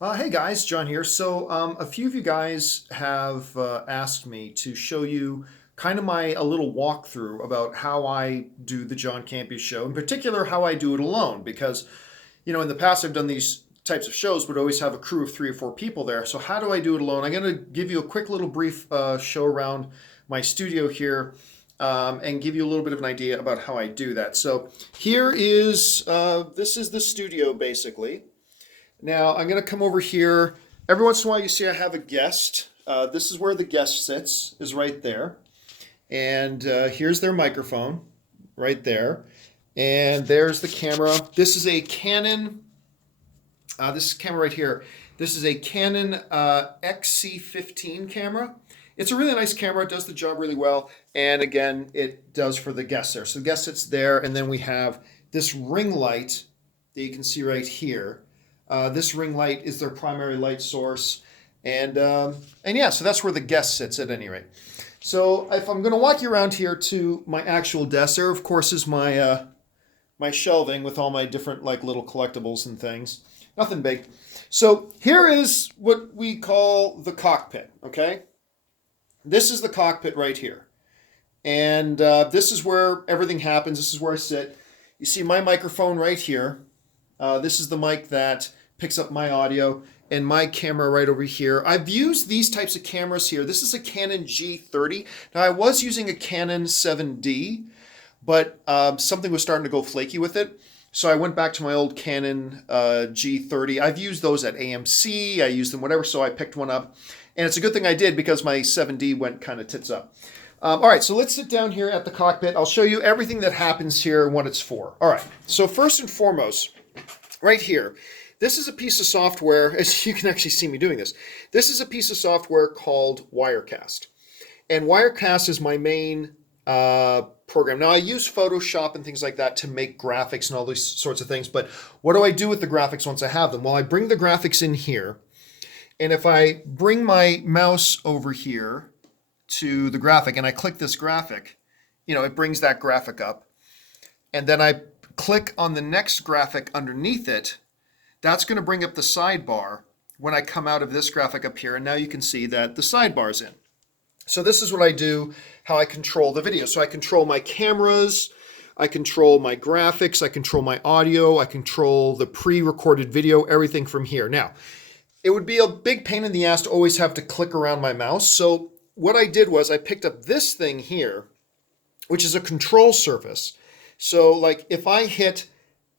Hey guys, John here. So a few of you guys have asked me to show you kind of a little walkthrough about how I do the John Campea show, in particular how I do it alone, because in the past I've done these types of shows, but always have a crew of 3 or 4 people there. So how do I do it alone? I'm going to give you a quick little brief show around my studio here. And give you a little bit of an idea about how I do that. So here is this is the studio basically. Now I'm going to come over here. Every once in a while you see I have a guest. This is where the guest sits, is right there. And here's their microphone right there. And there's the camera. This is a Canon, this is camera right here. This is a Canon XC15 camera. It's a really nice camera. It does the job really well. And again, it does for the guest there. So the guest sits there. And then we have this ring light that you can see right here. This ring light is their primary light source, and yeah, so that's where the guest sits at any rate. So if I'm going to walk you around here to my actual desk, there of course is my shelving with all my different like little collectibles and things. Nothing big. So here is what we call the cockpit. Okay, this is the cockpit right here, and this is where everything happens. This is where I sit. You see my microphone right here. This is the mic that picks up my audio, and my camera right over here. I've used these types of cameras here. This is a Canon G30. Now I was using a Canon 7D, but something was starting to go flaky with it. So I went back to my old Canon G30. I've used those at AMC. I used them whatever, so I picked one up. And it's a good thing I did because my 7D went kind of tits up. All right, so let's sit down here at the cockpit. I'll show you everything that happens here and what it's for. All right, so first and foremost, right here, this is a piece of software, as you can actually see me doing this. This is a piece of software called Wirecast. And Wirecast is my main program. Now I use Photoshop and things like that to make graphics and all these sorts of things, but what do I do with the graphics once I have them? Well, I bring the graphics in here, and if I bring my mouse over here to the graphic and I click this graphic, it brings that graphic up. And then I click on the next graphic underneath it. That's going to bring up the sidebar when I come out of this graphic up here. And now you can see that the sidebar's in. So this is what I do, how I control the video. So I control my cameras, I control my graphics, I control my audio, I control the pre-recorded video, everything from here. Now, it would be a big pain in the ass to always have to click around my mouse. So what I did was I picked up this thing here, which is a control surface. So like if I hit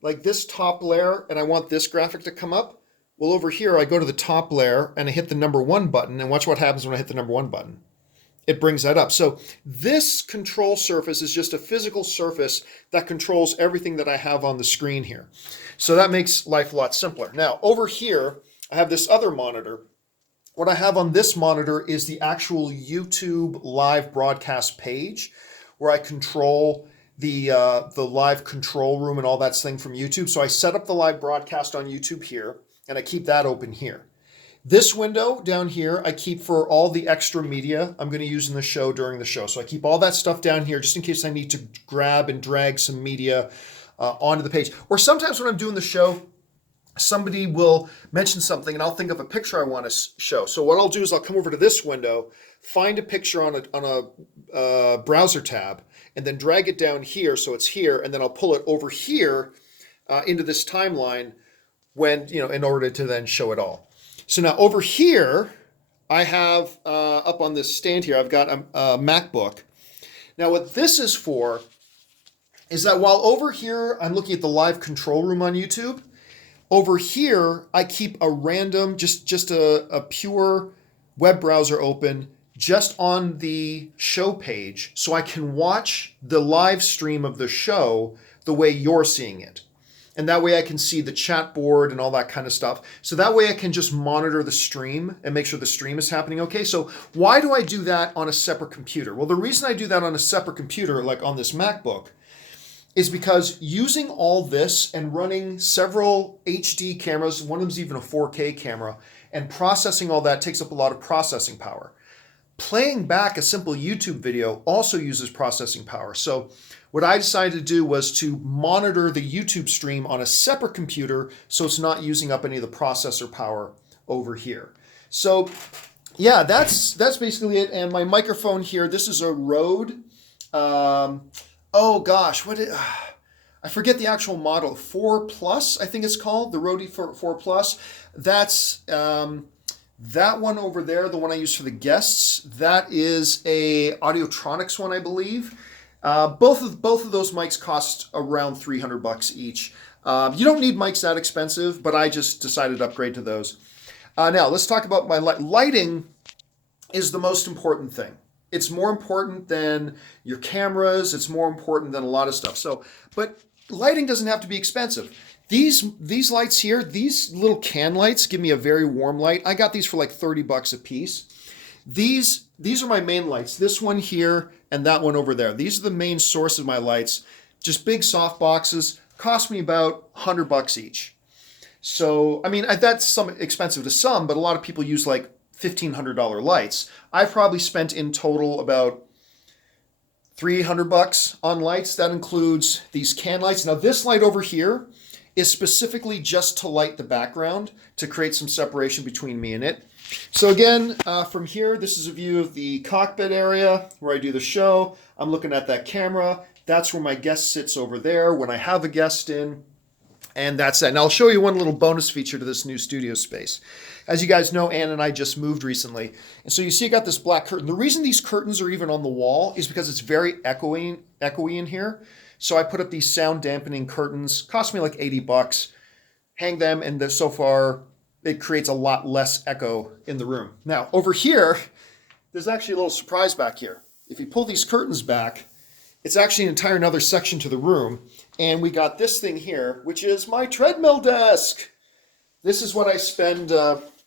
like this top layer and I want this graphic to come up, well over here I go to the top layer and I hit the number 1 button, and watch what happens when I hit the number 1 button. It brings that up. So this control surface is just a physical surface that controls everything that I have on the screen here. So that makes life a lot simpler. Now over here I have this other monitor. What I have on this monitor is the actual YouTube live broadcast page where I control the live control room and all that thing from YouTube. So I set up the live broadcast on YouTube here, and I keep that open here. This window down here, I keep for all the extra media I'm going to use in the show during the show. So I keep all that stuff down here just in case I need to grab and drag some media onto the page. Or sometimes when I'm doing the show, somebody will mention something and I'll think of a picture I want to show. So what I'll do is I'll come over to this window, find a picture on a browser tab, and then drag it down here so it's here, and then I'll pull it over here into this timeline in order to then show it all. So now over here, I have up on this stand here, I've got a MacBook. Now what this is for is that while over here I'm looking at the live control room on YouTube, over here I keep a random, just a pure web browser open just on the show page so I can watch the live stream of the show the way you're seeing it. And that way I can see the chat board and all that kind of stuff. So that way I can just monitor the stream and make sure the stream is happening okay. So why do I do that on a separate computer? Well, the reason I do that on a separate computer, like on this MacBook, is because using all this and running several HD cameras, one of them's even a 4K camera, and processing all that takes up a lot of processing power. Playing back a simple YouTube video also uses processing power. So what I decided to do was to monitor the YouTube stream on a separate computer so it's not using up any of the processor power over here. So yeah, that's basically it. And my microphone here, this is a Rode. Oh gosh, I forget the actual model. 4 Plus, I think it's called, the Rode 4 Plus. That's that one over there, the one I use for the guests. That is a Audiotronics one, I believe. Both of those mics cost around $300 each. You don't need mics that expensive, but I just decided to upgrade to those. Now let's talk about my lighting. Is the most important thing. It's more important than your cameras. It's more important than a lot of stuff. So, but lighting doesn't have to be expensive. These lights here, these little can lights give me a very warm light. I got these for like $30 a piece. These are my main lights. This one here and that one over there. These are the main source of my lights. Just big soft boxes. Cost me about $100 each. So, I mean, that's some expensive to some, but a lot of people use like $1,500 lights. I've probably spent in total about $300 on lights. That includes these can lights. Now this light over here is specifically just to light the background to create some separation between me and it. So again, from here, this is a view of the cockpit area where I do the show. I'm looking at that camera. That's where my guest sits over there when I have a guest in. And that's that. And I'll show you one little bonus feature to this new studio space. As you guys know, Ann and I just moved recently. And so you see I got this black curtain. The reason these curtains are even on the wall is because it's very echoey in here. So I put up these sound dampening curtains. Cost me like $80. Hang them, and so far it creates a lot less echo in the room. Now over here, there's actually a little surprise back here. If you pull these curtains back, it's actually an entire another section to the room. And we got this thing here, which is my treadmill desk. This is what I spend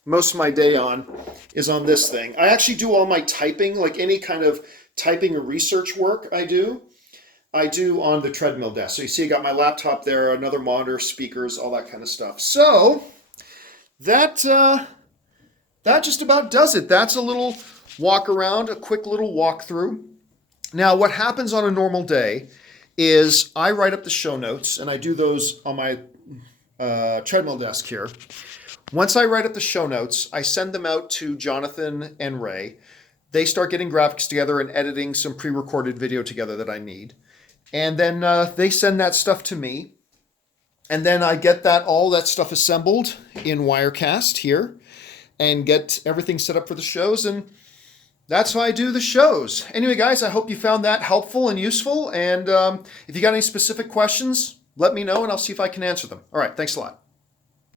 most of my day on, is on this thing. I actually do all my typing, like any kind of typing or research work I do on the treadmill desk. So you see I got my laptop there, another monitor, speakers, all that kind of stuff. So that just about does it. That's a little walk around, a quick little walkthrough. Now, what happens on a normal day is I write up the show notes, and I do those on my treadmill desk here. Once I write up the show notes, I send them out to Jonathan and Ray. They start getting graphics together and editing some pre-recorded video together that I need. And then they send that stuff to me. And then I get all that stuff assembled in Wirecast here and get everything set up for the shows. And that's how I do the shows. Anyway, guys, I hope you found that helpful and useful. And if you got any specific questions, let me know and I'll see if I can answer them. All right, thanks a lot.